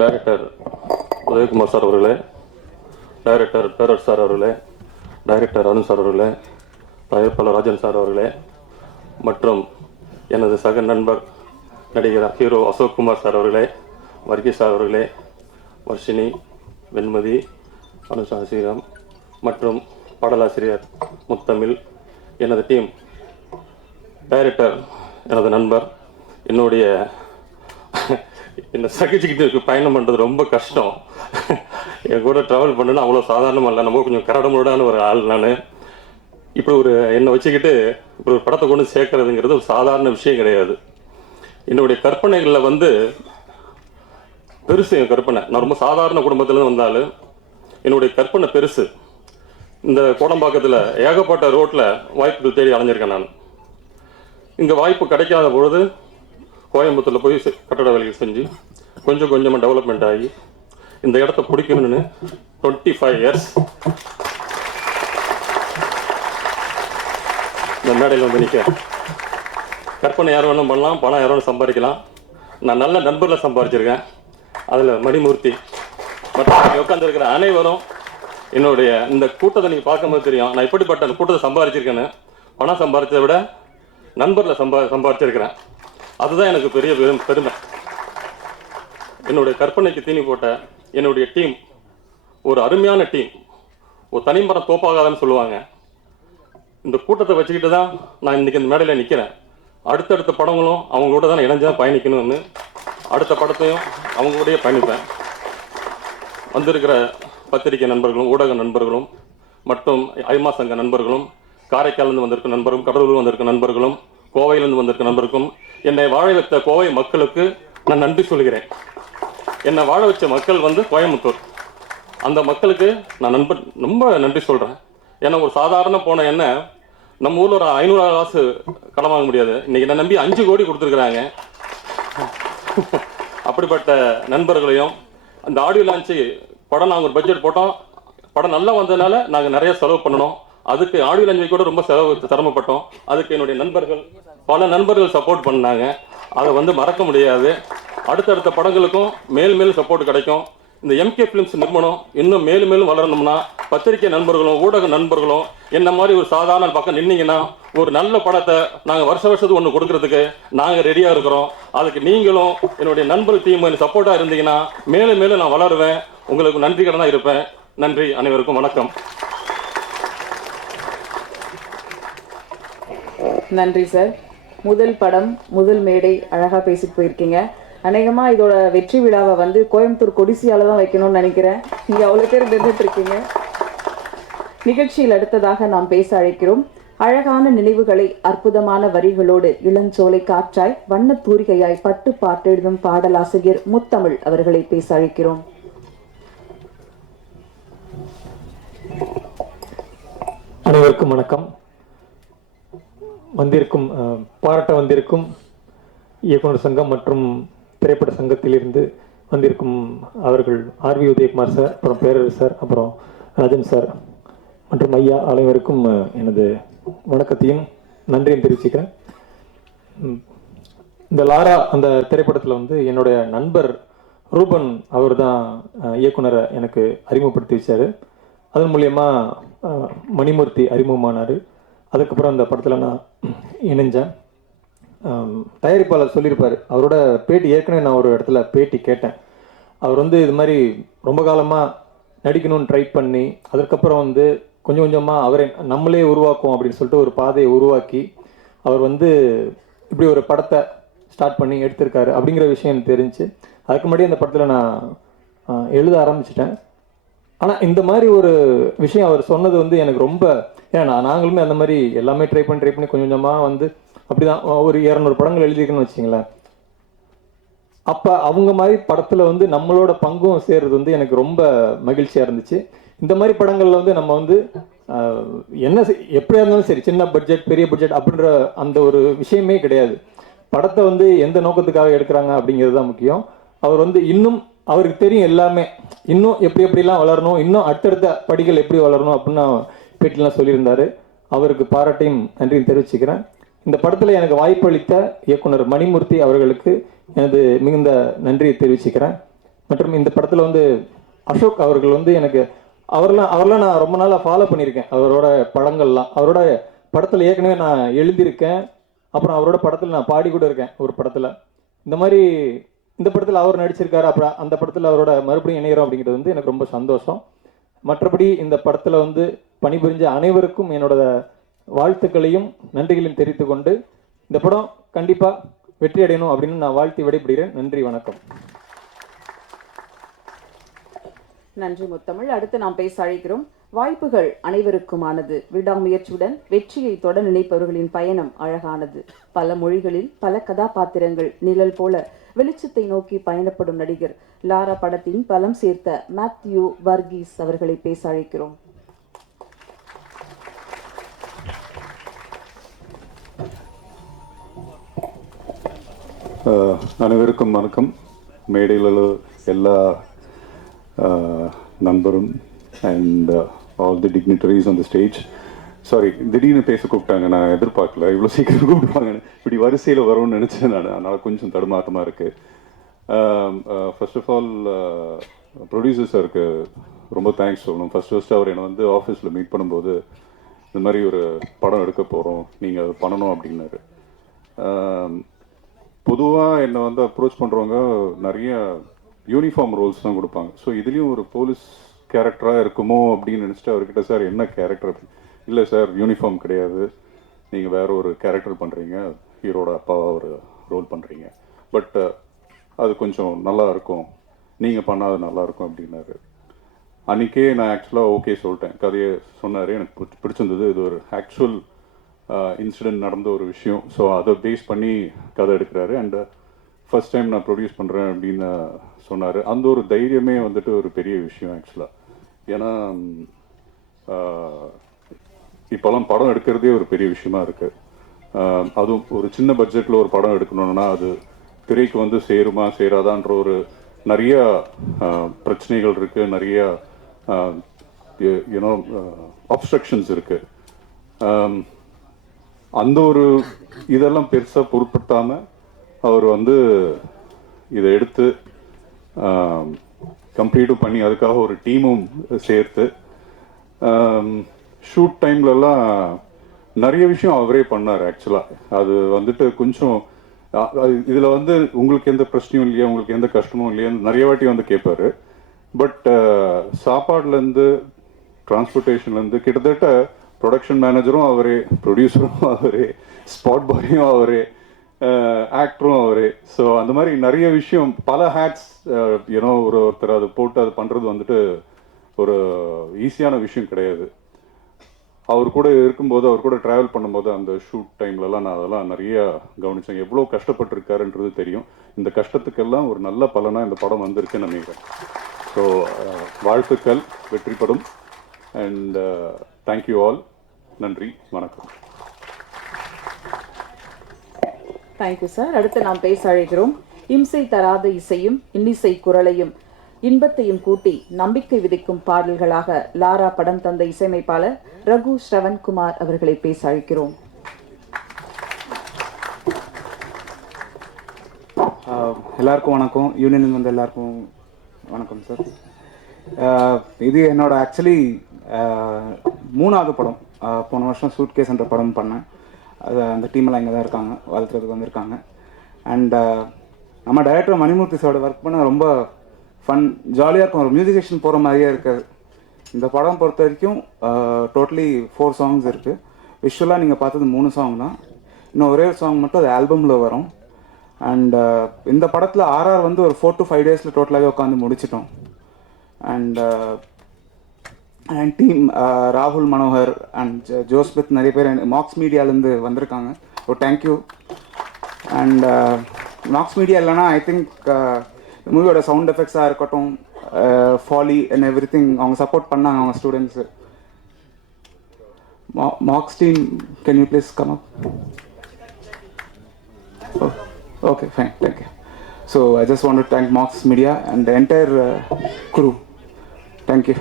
Director Udhayakumar sir அவர்களே, director பேரர் sir அவர்களே, director Arun sir அவர்களே, தயாரிப்பாளர் ராஜன் சார் அவர்களே மற்றும் எனது சக நண்பர் நடிகர் ஹீரோ அசோக்குமார் சார் அவர்களே, வர்கீஸ் சார் அவர்களே, வர்ஷினி, வெண்மதி, அனுஷா ஸ்ரீராம் மற்றும் பாடலாசிரியர் முத்தமிழ், எனது டீம், டைரக்டர் எனது நண்பர், என்னுடைய என்னை சகிச்சுக்கிட்டு பயணம் பண்ணுறது ரொம்ப கஷ்டம். என் கூட ட்ராவல் பண்ணுன்னா அவ்வளோ சாதாரணமாக இல்லை. நம்ம கொஞ்சம் கரடமுரடான ஒரு ஆள். நான் இப்போ என்னை வச்சுக்கிட்டு இப்போ ஒரு படத்தை கொண்டு சேர்க்கறதுங்கிறது ஒரு சாதாரண விஷயம் கிடையாது. என்னுடைய கற்பனைகளில் பெருசு என் கற்பனை. நான் ரொம்ப சாதாரண குடும்பத்துலேருந்து வந்தாலும் என்னுடைய கற்பனை பெருசு. இந்த கோடம்பாக்கத்தில் ஏகப்பட்ட ரோட்டில் வாய்ப்புகள் தேடி அலைஞ்சிருக்கேன். நான் இங்கே வாய்ப்பு கிடைக்காத பொழுது கோயம்புத்தூரில் போய் கட்டட வேலைகள் செஞ்சு கொஞ்சம் கொஞ்சமாக டெவலப்மெண்ட் ஆகி இந்த இடத்த பிடிக்கணும்னு 25 இயர்ஸ் இந்த மேடையில் வந்து நிற்க. கற்பனை யார் வேணும் பண்ணலாம், பணம் யார் வேணும் சம்பாதிக்கலாம். நான் நல்ல நண்பரில் சம்பாதிச்சிருக்கேன். அதில் மணிமூர்த்தி மற்றும் உட்காந்துருக்கிற அனைவரும் என்னுடைய இந்த கூட்டத்தை நீங்கள் பார்க்கும்போது தெரியும் நான் எப்படிப்பட்ட கூட்டத்தை சம்பாதிச்சிருக்கேன்னு. பணம் சம்பாதிச்சதை விட நண்பரில் சம்பாதிச்சிருக்கிறேன். அதுதான் எனக்கு பெரிய பெருமை. என்னுடைய கற்பனைக்கு தீனி போட்ட என்னுடைய டீம் ஒரு அருமையான டீம். ஒரு தனிமரம் தோப்பாகாதான்னு சொல்லுவாங்க. இந்த கூட்டத்தை வச்சுக்கிட்டு தான் நான் இன்றைக்கி இந்த மேடையில் நிற்கிறேன். அடுத்தடுத்த படங்களும் அவங்களோட தான் இணைஞ்சா பயணிக்கணும்னு அடுத்த படத்தையும் அவங்களோடய பயணிப்பேன். வந்திருக்கிற பத்திரிகை நண்பர்களும் ஊடக நண்பர்களும் மற்றும் ஐமா சங்க நண்பர்களும், காரைக்காலிருந்து வந்திருக்க நண்பர்களும், கடலூர் வந்திருக்க நண்பர்களும், கோவையிலிருந்து வந்திருக்க நண்பருக்கும், என்னை வாழ வைத்த கோவை மக்களுக்கு நான் நன்றி சொல்கிறேன். என்னை வாழ வச்ச மக்கள் கோயம்புத்தூர். அந்த மக்களுக்கு நான் ரொம்ப நன்றி சொல்கிறேன். ஏன்னா ஒரு சாதாரண போன என்ன நம்ம ஊரில் ஒரு 500 காசு கடன் வாங்க முடியாது. இன்னைக்கு என்னை நம்பி 5 கோடி கொடுத்துருக்குறாங்க. அப்படிப்பட்ட நண்பர்களையும் அந்த ஆடியோ லான்ச்சு படம் நாங்கள் ஒரு பட்ஜெட் போட்டோம். படம் நல்லா வந்ததுனால நாங்கள் நிறைய செலவு பண்ணணும். அதுக்கு ஆடியோ லான்ச்சு கூட ரொம்ப சிரமப்பட்டோம். அதுக்கு என்னுடைய நண்பர்கள், பல நண்பர்கள் சப்போர்ட் பண்ணாங்க. அதை மறக்க முடியாது. அடுத்தடுத்த படங்களுக்கும் மேலும் சப்போர்ட் கிடைக்கும். இந்த எம்கே ஃபிலிம்ஸ் நிறுவனம் இன்னும் மேலும் வளரணும்னா பத்திரிகை நண்பர்களும் ஊடக நண்பர்களும் என்ன மாதிரி ஒரு சாதாரண பக்கம் நின்னீங்கன்னா ஒரு நல்ல படத்தை நாங்கள் வருஷத்துக்கு ஒன்று கொடுக்கறதுக்கு நாங்கள் ரெடியாக இருக்கிறோம். அதுக்கு நீங்களும் என்னுடைய நண்பர் டீம் சப்போர்ட்டாக இருந்தீங்கன்னா மேலும் நான் வளருவேன். உங்களுக்கு நன்றி கடனாக இருப்பேன். நன்றி. அனைவருக்கும் வணக்கம். நன்றி சார். முதல் படம், முதல் மேடை, அழகாக பேசிட்டு போயிருக்கீங்க. அநேகமாக இதோட வெற்றி விழாவை கோயம்புத்தூர் கொடிசியால தான் வைக்கணும்னு நினைக்கிறேன். இங்கே அவ்வளோ பேர் நின்றுட்டு இருக்கீங்க. நிகழ்ச்சியில் அடுத்ததாக நாம் பேச அழைக்கிறோம். அழகான நினைவுகளை அற்புதமான வரிகளோடு இளஞ்சோலை காற்றாய் வண்ண தூரிகையாய் பட்டு பாட்டெழுதும் பாடலாசிரியர் முத்தமிழ் அவர்களை பேச அழைக்கிறோம். அனைவருக்கும் வணக்கம். பாராட்ட வந்திருக்கும் இயக்குனர் சங்கம் மற்றும் திரைப்பட சங்கத்திலிருந்து வந்திருக்கும் அவர்கள் ஆர்வி உதயகுமார் சார், அப்புறம் பேரர் சார், அப்புறம் ராஜன் சார் மற்றும் ஐயா அனைவருக்கும் எனது வணக்கத்தையும் நன்றியும் தெரிவிச்சுக்கிறேன். இந்த லாரா அந்த திரைப்படத்தில் என்னுடைய நண்பர் ரூபன் அவர் தான் இயக்குனரை எனக்கு அறிமுகப்படுத்தி வச்சார். அதன் மூலியமாக மணிமூர்த்தி அறிமுகமானார். அதுக்கப்புறம் அந்த படத்தில் நான் இணைஞ்சேன். தயாரிப்பாளர் சொல்லியிருப்பார், அவரோட பேட்டி ஏற்கனவே நான் ஒரு இடத்துல பேட்டி கேட்டேன். அவர் இது மாதிரி ரொம்ப காலமாக நடிக்கணும்னு ட்ரை பண்ணி அதுக்கப்புறம் கொஞ்சம் கொஞ்சமாக அவரை நம்மளே உருவாக்கும் அப்படின்னு சொல்லிட்டு ஒரு பாதையை உருவாக்கி அவர் இப்படி ஒரு படத்தை ஸ்டார்ட் பண்ணி எடுத்திருக்காரு அப்படிங்கிற விஷயம் எனக்கு தெரிஞ்சு அதுக்கு முன்னாடி அந்த படத்தில் நான் எழுத ஆரம்பிச்சிட்டேன். ஆனால் இந்த மாதிரி ஒரு விஷயம் அவர் சொன்னது எனக்கு ரொம்ப, ஏன்னா நாங்களுமே அந்த மாதிரி எல்லாமே ட்ரை பண்ணி கொஞ்சம் கொஞ்சமாக அப்படிதான் ஒரு 200 படங்கள் எழுதியிருக்குன்னு வச்சிங்களேன். அப்போ அவங்க மாதிரி படத்தில் நம்மளோட பங்கும் சேர்றது எனக்கு ரொம்ப மகிழ்ச்சியாக இருந்துச்சு. இந்த மாதிரி படங்களில் நம்ம என்ன எப்படியா இருந்தாலும் சரி, சின்ன பட்ஜெட் பெரிய பட்ஜெட் அப்படின்ற அந்த ஒரு விஷயமே கிடையாது. படத்தை எந்த நோக்கத்துக்காக எடுக்கிறாங்க அப்படிங்கிறது தான் முக்கியம். அவர் இன்னும் அவருக்கு தெரியும் எல்லாமே, இன்னும் எப்படிலாம் வளரணும், இன்னும் அடுத்தடுத்த படிகள் எப்படி வளரணும் அப்படின்னு பேட்டிலாம் சொல்லியிருந்தாரு. அவருக்கு பாராட்டையும் நன்றியும் தெரிவிச்சுக்கிறேன். இந்த படத்தில் எனக்கு வாய்ப்பளித்த இயக்குனர் மணிமூர்த்தி அவர்களுக்கு எனது மிகுந்த நன்றியை தெரிவிச்சுக்கிறேன். மற்றும் இந்த படத்தில் வந்து அசோக் அவர்கள் வந்து எனக்கு அவரெல்லாம் நான் ரொம்ப நாளாக ஃபாலோ பண்ணியிருக்கேன். அவரோட படங்கள்லாம் அவரோட படத்தில் ஏற்கனவே நான் எழுதியிருக்கேன். அப்புறம் அவரோட படத்தில் நான் பாடி கூட இருக்கேன் ஒரு படத்தில். இந்த மாதிரி இந்த படத்தில் அவர் நடிச்சிருக்காரு. அப்புறம் அந்த படத்தில் அவரோட மறுபடியும் இணைகிறோம் அப்படிங்கிறது வந்து எனக்கு ரொம்ப சந்தோஷம். மற்றபடி இந்த படத்தில் வந்து பணிபுரிஞ்ச அனைவருக்கும் என்னோட வாழ்த்துக்களையும் நன்றிகளையும் தெரிவித்துக் கொண்டு இந்த படம் கண்டிப்பாக வெற்றி அடையணும் அப்படின்னு நான் வாழ்த்தி விடைபெறுகிறேன். நன்றி, வணக்கம். நன்றி முத்தமிழ். அடுத்து நாம் பேச அழைக்கிறோம். வாய்ப்புகள் அனைவருக்குமானது, விடாமுயற்சியுடன் வெற்றியை தொட நினைப்பவர்களின் பயணம் அழகானது. பல மொழிகளில் பல கதாபாத்திரங்கள் நிழல் போல வெளிச்சத்தை நோக்கி பயணப்படும் நடிகர் லாரா படத்தின் பலம் சேர்த்த மேத்யூ வர்கீஸ் அவர்களை பேச அழைக்கிறோம். அனைவருக்கும் வணக்கம். மேடையில் எல்லா நண்பரும் and all the dignitaries on the stage. Sorry, திடீர்னு பேச கூப்பிட்டாங்க, நான் எதிர்பார்க்கல இவ்வளோ சீக்கிரம் கூப்பிடுவாங்கன்னு. இப்படி வரிசையில் வரும்னு நினச்சேன் நான், அதனால் கொஞ்சம் தடுமாற்றமாக இருக்குது. ஃபர்ஸ்ட் ஆஃப் ஆல் ப்ரொடியூசர் சாருக்கு ரொம்ப தேங்க்ஸ் சொல்லணும். ஃபர்ஸ்ட் அவர் என்னை வந்து ஆஃபீஸில் மீட் பண்ணும்போது இந்த மாதிரி ஒரு படம் எடுக்க போகிறோம், நீங்கள் அது பண்ணணும் அப்படின்னாரு. பொதுவாக என்னை வந்து அப்ரோச் பண்ணுறவங்க நிறைய யூனிஃபார்ம் ரோல்ஸ் தான் கொடுப்பாங்க. ஸோ இதுலேயும் ஒரு போலீஸ் கேரக்டராக இருக்குமோ அப்படின்னு நினச்சிட்டு அவர்கிட்ட, சார் என்ன கேரக்டர் அப்படி? இல்லை சார், யூனிஃபார்ம் கிடையாது, நீங்கள் வேற ஒரு கேரக்டர் பண்ணுறீங்க, ஹீரோட அப்பாவாக ஒரு ரோல் பண்ணுறீங்க, பட் அது கொஞ்சம் நல்லா இருக்கும், நீங்கள் பண்ணால் அது நல்லாயிருக்கும் அப்படின்னாரு. அன்றைக்கே நான் ஆக்சுவலாக ஓகே சொல்லிட்டேன். கதையை சொன்னார், எனக்கு பிடிச்சிருந்தது. இது ஒரு ஆக்சுவல் இன்சிடென்ட் நடந்த ஒரு விஷயம். ஸோ அதை பேஸ் பண்ணி கதை எடுக்கிறாரு. அண்ட் ஃபர்ஸ்ட் டைம் நான் ப்ரொடியூஸ் பண்ணுறேன் அப்படின்னு சொன்னார். அந்த ஒரு தைரியமே வந்துட்டு ஒரு பெரிய விஷயம் ஆக்சுவலாக. ஏன்னா இப்போல்லாம் படம் எடுக்கிறதே ஒரு பெரிய விஷயமா இருக்குது. அதுவும் ஒரு சின்ன பட்ஜெட்டில் ஒரு படம் எடுக்கணும்னா அது திரைக்கு வந்து சேருமா சேராதான்ற ஒரு நிறைய பிரச்சனைகள் இருக்குது, நிறைய யூனோ அப்ஸ்ட்ரக்ஷன்ஸ் இருக்குது. அந்த ஒரு இதெல்லாம் பெருசாக பொருட்படுத்தாமல் அவர் வந்து இதை எடுத்து கம்ப்ளீட்டும் பண்ணி அதுக்காக ஒரு டீமும் சேர்த்து ஷூட் டைம்லலாம் நிறைய விஷயம் அவரே பண்ணார் ஆக்சுவலாக. அது வந்துட்டு கொஞ்சம் இதில் வந்து உங்களுக்கு எந்த பிரச்சனையும் இல்லையா, உங்களுக்கு எந்த கஷ்டமும் இல்லையா நிறைய வாட்டி வந்து கேட்பாரு. பட் சாப்பாடுலேருந்து டிரான்ஸ்போர்ட்டேஷன்லேருந்து கிட்டத்தட்ட ப்ரொடக்ஷன் மேனேஜரும் அவரே, ப்ரொடியூசரும் அவரே, ஸ்பாட் பாயும் அவரே, ஆக்டரும் அவரே. ஸோ அந்த மாதிரி நிறைய விஷயம், பல ஹேட்ஸ் ஏன்னோ ஒருத்தர் அது போட்டு அது பண்ணுறது வந்துட்டு ஒரு ஈஸியான விஷயம் கிடையாது. அவர் கூட இருக்கும்போது, அவர் கூட ட்ராவல் பண்ணும்போது அந்த ஷூட் டைம்லலாம் நான் அதெல்லாம் நிறைய கவனித்தேன். எவ்வளோ கஷ்டப்பட்டிருக்காருன்றது தெரியும். இந்த கஷ்டத்துக்கெல்லாம் ஒரு நல்ல பலனாக இந்த படம் வந்திருக்குன்னு நினைக்கிறேன். ஸோ வாழ்த்துக்கள், வெற்றிப்படும். And thank you all. நன்றி, வணக்கம். Thank you sir. அடுத்து நாம் பேச அழைக்கிறோம். இம்சை தராத இசையும் இன்னிசை குரலையும் இன்பத்தையும் கூட்டி நம்பிக்கை விதைக்கும் பாடல்களாக லாரா படம் தந்த இசையமைப்பாளர் ரகு ஸ்ரவன்குமார் அவர்களை பேச அழைக்கிறோம். எல்லாருக்கும் வணக்கம். யூனியன் வந்து எல்லாருக்கும் வணக்கம் சார். இது என்னோட ஆக்சுவலி 3வது படம். போன வருஷம் சூட்கேஸ் என்ற படம் பண்ணேன். அது அந்த டீமெல்லாம் இங்கே தான் இருக்காங்க, வளர்த்துறதுக்கு வந்திருக்காங்க. அண்ட் நம்ம டைரக்டர் மணிமூர்த்தி சாரோட ஒர்க் பண்ண ரொம்ப ஃபன், ஜாலியாக இருக்கும். ஒரு மியூசிக் போகிற மாதிரியே இருக்காது. இந்த படம் பொறுத்த வரைக்கும் டோட்டலி 4 சாங்ஸ் இருக்குது. விஷுவலாக நீங்கள் பார்த்தது 3 சாங் தான். இன்னும் ஒரே ஒரு சாங் மட்டும் அது ஆல்பமில் வரும். அண்ட் இந்த படத்தில் ஆர்ஆர் வந்து ஒரு 4 to 5 டேஸில் டோட்டலாகவே உட்காந்து முடிச்சிட்டோம். அண்ட் டீம் ராகுல் மனோகர் அண்ட் ஜோஸ்மித் நிறைய பேர் மாக்ஸ் மீடியாலேருந்து வந்திருக்காங்க. தேங்க்யூ. அண்ட் மாக்ஸ் மீடியா இல்லைனா ஐ திங்க் மூவியோட சவுண்ட் எஃபெக்ட்ஸாக இருக்கட்டும், ஃபாலி அண்ட் எவ்ரி திங் அவங்க சப்போர்ட் பண்ணாங்க, அவங்க students. Max team, can you please come up? Okay, fine, thank you. So I just want to thank Max Media and the entire crew. Thank you.